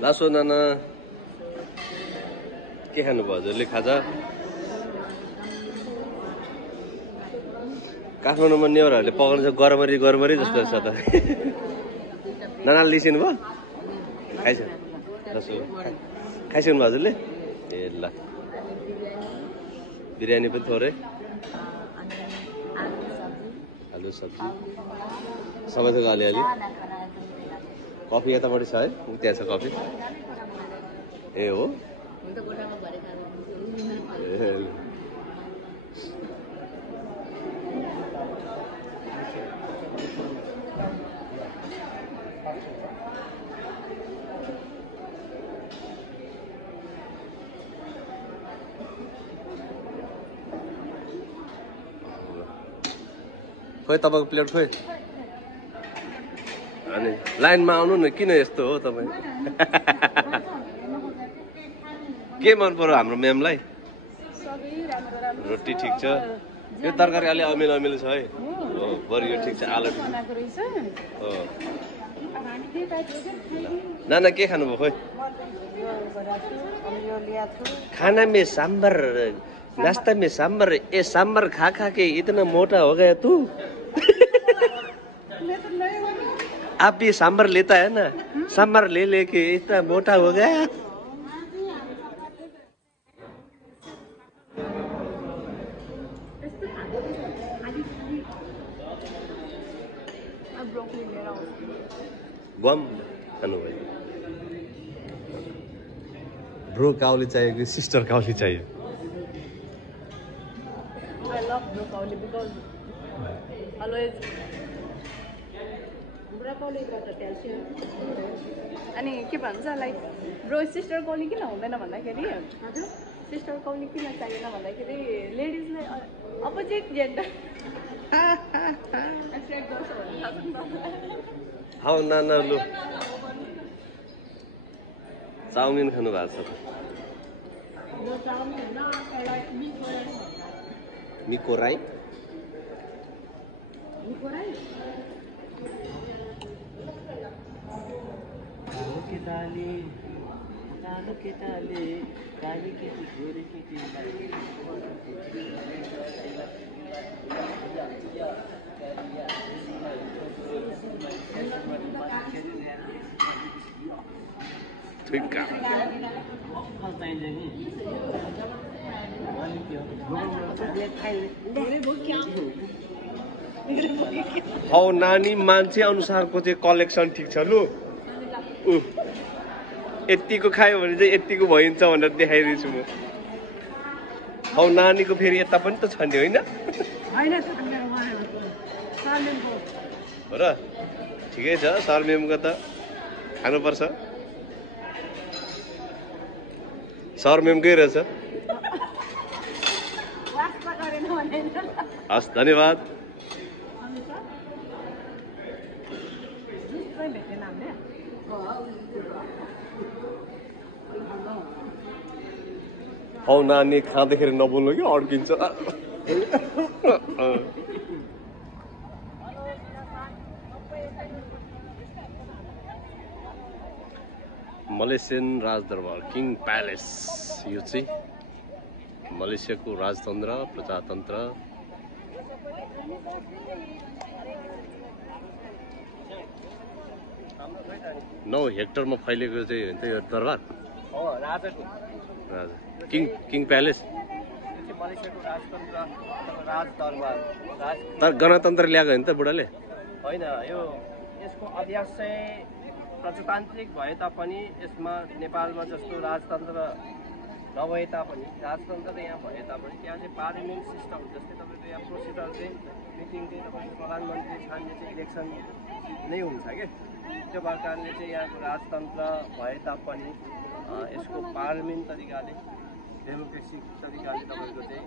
लासो नाना के खानुभयो हजुरले खाजा? काठमाडौँमा नेवरहरूले पकाउनु छ गरमरी जस्तो छ त। नानाले लिसिनु भयो? खाइसक्नु भयो हजुरले? ए ल बिरयानी पनि थोरै, आलु सब्जी सबै थोक अलिअलि। कफी यतापट्टि छ है, त्यहाँ छ कफी। ए हो खोइ तपाईँको प्लेट खोइ। अनि लाइनमा आउनु न, किन यस्तो हो तपाईँ? के मन पर्यो हाम्रो म्यामलाई? रोटी ठिक छ, यो तरकारी अलि अमिलो छ है। हो बरु यो ठिक छ, आलु हो। नाना के खानुभयो खोइ? खाना में सांबर, नाश्ता में सांबर। ए सांबर खा के इतना मोटा हो गया तू। आप भी सांबर लेता है ना, सांबर ले लेके इतना मोटा हो गया। बम खानु भयो। ब्रो काउली चाहियो कि सिस्टर काउली चाहियो? I love broccoli because always broccoli got the calcium. अनि के भन्छ लाइक ब्रो सिस्टर काउली किन हुँदैन भन्दाखेरि, सिस्टर काउली किन चाहिएन भन्दाखेरि लेडिजले अपोजिट जेन्डर एक्सेप्ट गर्छ भन्ने थाहा छ नि त। हाउ नाना लु चाउमिन खानु भएको छ त? मिको राई हौ नानी मान्छे अनुसारको चाहिँ कलेक्सन ठिक छ लु। यतिको खायो भने चाहिँ यतिको भइन्छ भनेर देखाइदिन्छु म। हौ नानीको फेरि यता पनि त छ नि होइन? हो र ठिकै छ, सरमेमको त खानुपर्छ। सरमेमकै रहेछ। हस् धन्यवाद। हौ नानी खाँदाखेरि नबोल्नु कि अड्किन्छ। मलेसियन राजदरबार किङ प्यालेस, यो चाहिँ मलेसियाको राजतन्त्र प्रजातन्त्र। 9 हेक्टरमा फैलिएको चाहिँ हुन्छ यो दरबार हो। राजाको राजा किङ प्यालेस। मलेसियाको राजतन्त्र राजदरबार। तर गणतन्त्र ल्याएको होइन त बुढाले? होइन, यो यसको अभ्यास चाहिँ प्रजातान्त्रिक भए तापनि यसमा नेपालमा जस्तो राजतन्त्र नभए तापनि, राजतन्त्र यहाँ भए तापनि त्यहाँ चाहिँ पार्लिमेन्ट सिस्टम जस्तै तपाईँको यहाँ प्रोसिडर चाहिँ मिटिङ चाहिँ तपाईँको प्रधानमन्त्री छान्ने चाहिँ इलेक्सन नै हुन्छ क्या। त्यो प्रकारले चाहिँ यहाँको राजतन्त्र भए तापनि यसको पार्लिमेन्ट तरिकाले, डेमोक्रेटिक तरिकाले तपाईँको चाहिँ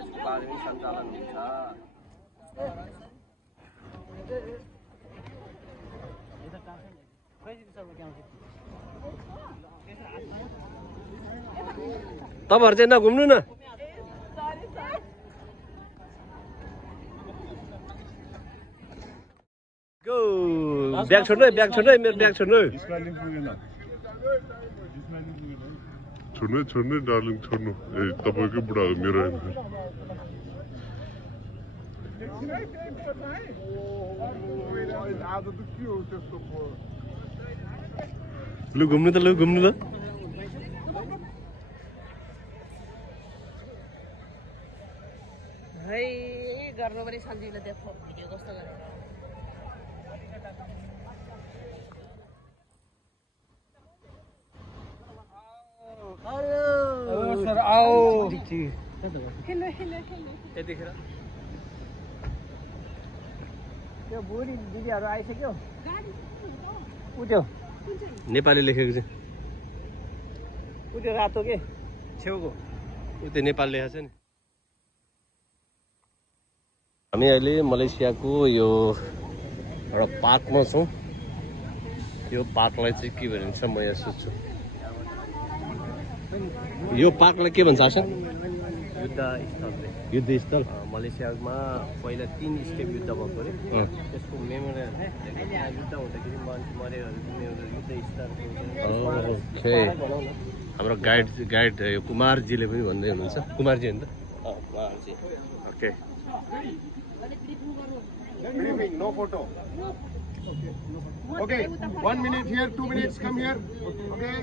यसको पार्लिमेन्ट सञ्चालन हुन्छ। तपाईँहरू चाहिँ नघुम्नु न। गो ब्याग छोड्नु है, ब्याग छोड्नु है, मेरो ब्याग छोड्नु। छोड्नु डार्लिङ छोड्नु ए तपाईँकै बुढा हो मेरो होइन लु घुम्नु त है गर्नु पनि सन्जीवले देखो भिडियो कस्तो गरेर सर आओ हेलो यतिखेर त्यो बुढी दिदीहरू आइसक्यो उठ्यो नेपाली लेखेको चाहिँ उठ्यो रातो के छेउको त्यो नेपाल लेखेको छ नि हामी अहिले मलेसियाको यो एउटा पार्कमा छौँ यो पार्कलाई चाहिँ के भनिन्छ म यहाँ सोध्छु यो पार्कलाई के भन्छ आशा युद्धस्थलले युद्धस्थल मलेसियामा पहिला 3 स्टेप युद्ध भएको अरे त्यसको मेमोरियल युद्ध हुँदाखेरि मान्छे मरेहरू युद्धस्थल ओके हाम्रो गाइड यो कुमारजीले पनि भन्दै हुनुहुन्छ कुमारजी होइन त कुमारजी okay Briefing, no photo. Okay, 1 minute here, 2 minutes, come here. Okay,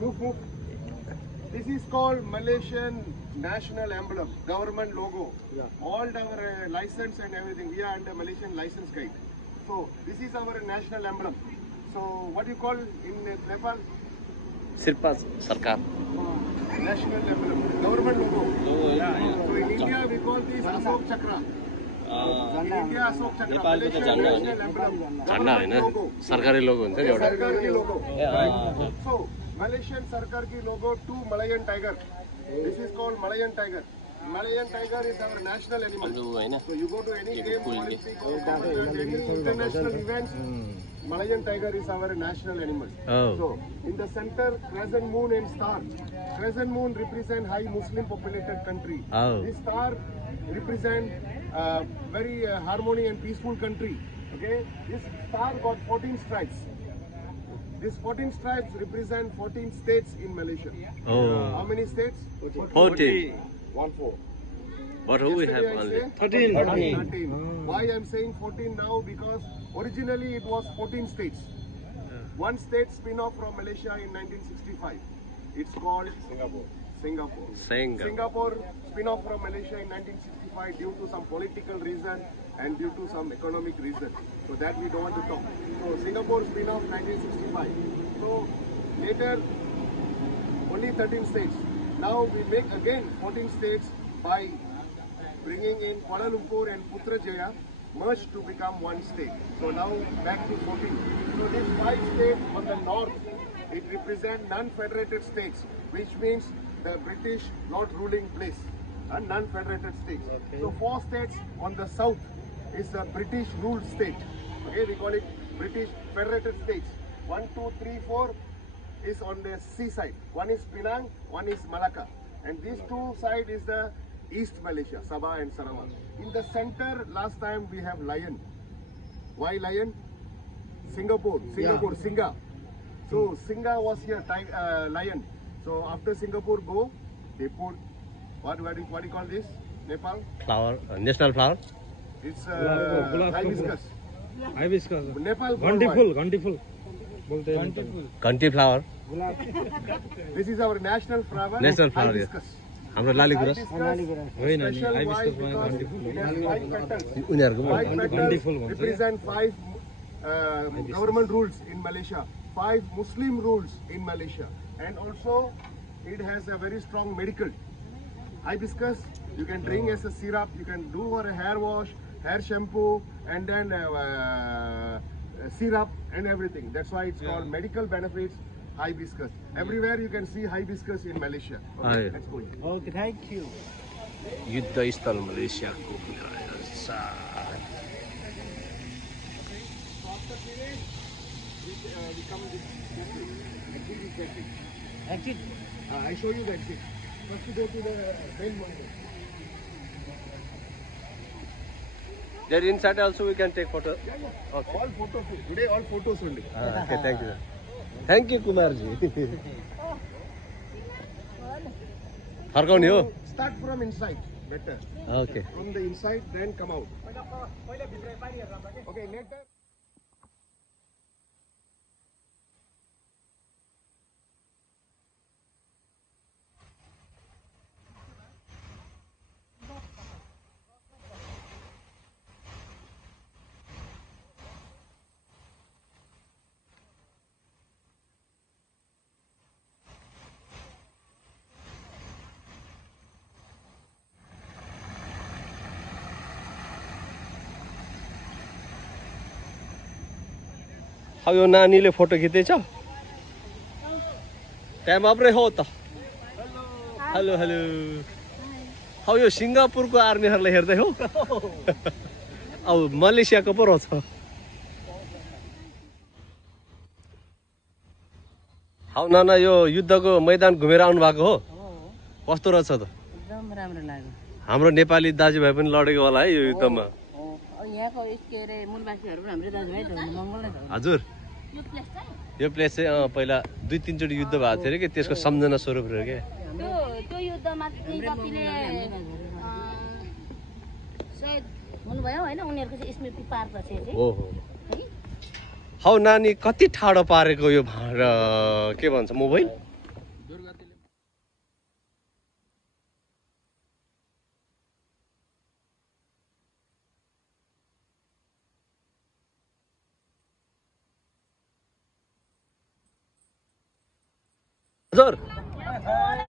move. This is called Malaysian national emblem, government logo. All our license and everything, we are under Malaysian license guide. So, this is our national emblem. So, what do you call in Nepal? सिर्पा सरकार National emblem, government logo. So, in India, we call this Ashok Chakra. In India, Ashok Chakra. नेपालको त झन्डा हो नि National emblem. झन्डा होइन सरकारी logo हुन्छ नि एउटा Sarkar ki logo. So, Malaysian Sarkar ki logo to Malayan tiger. This is called Malayan tiger. Malayan tiger is our national animal. होइन So you go to any game, Olympic, or Commonwealth, any international events, Malayan tiger is our national animal. Oh. So in the center, crescent moon and star. Crescent moon represent high Muslim populated country. Oh. This star represent very harmony and peaceful country. Okay, this star got 14 stripes. These 14 stripes represent 14 states in Malaysia. Oh. How many states? 14. 1-4. But who we have Yesterday I only say 13. Why I'm saying 14 now? Because originally it was 14 states. One state spin-off from Malaysia in 1965. It's called Singapore. Singapore spin-off from Malaysia in 1965 due to some political reason and due to some economic reason. So that we don't want to talk. So Singapore spin-off 1965. So later only 13 states. Now we make again 14 states by bringing in Kuala Lumpur and Putrajaya merged to become one state. So now back to 14. So these 5 states on the north, it represents non-federated states, which means the British not ruling place, non-federated states. So 4 states on the south is the British ruled state. Okay, we call it British federated states. 1, 2, 3, 4 is on the seaside. One is Penang, one is Malacca. And these 2 sides is the East Malaysia, Sabah and Sarawak. In the center, last time we have lion. Why lion? Singapore, Singa. So Singa was here, lion. So after Singapore go, they put, what do you call this? Nepal? flower national flower It's hibiscus. Nepal घन्टीफुल घन्टी flower This is our national flower. National flower, yeah. hibiscus. हाम्रो Laligurans Special why? Because it has 5 petals. उनीहरूको पनि 5 petals represent 5 government rules in Malaysia, 5 Muslim rules in Malaysia, and also it has a very strong medical. Hibiscus you can drink as a syrup, you can do for a hair wash, hair shampoo, and then syrup and everything. That's why it's called medical benefits hibiscus. Everywhere you can see hibiscus in Malaysia. Okay, Aye. let's go. Okay thank you युद्धस्थल मलेसियाको So after finish, we come this way. Exit. I show you the exit. First you go to the main mountain. there inside also we can take photo All photos. Today all photos only. okay thank you thank you Kumarji फर्काउने हो Start from inside, better. Okay From the inside, then come out. Okay, later. अब यो नानीले photo खिच्दैछ time अप्रै हो त hello hello अब यो सिङ्गापुरको आर्मीहरूलाई हेर्दै हो अब मलेसियाको पो रहेछ हौ नाना यो युद्धको मैदान घुमेर आउनु भएको हो कस्तो रहेछ त एकदम राम्रो लाग्यो हाम्रो नेपाली दाजुभाइ पनि लडेको होला है यो युद्धमा यहाँको के अरे मूलवासीहरू पनि हाम्रो दाजुभाइ त हुनु मङ्गल नै छ हजुर यो प्लेस चाहिँ पहिला 2-3 चोटि युद्ध भएको थियो अरे कि त्यसको सम्झना स्वरूप रह्यो क्या त्यो युद्धमा चाहिँ कतिले सायद हुनुभयो होइन उनीहरूको चाहिँ स्मृति पार्क छ चाहिँ ओहो हौ नानी कति ठाडो पारेको यो के भन्छ मोबाइल हजुर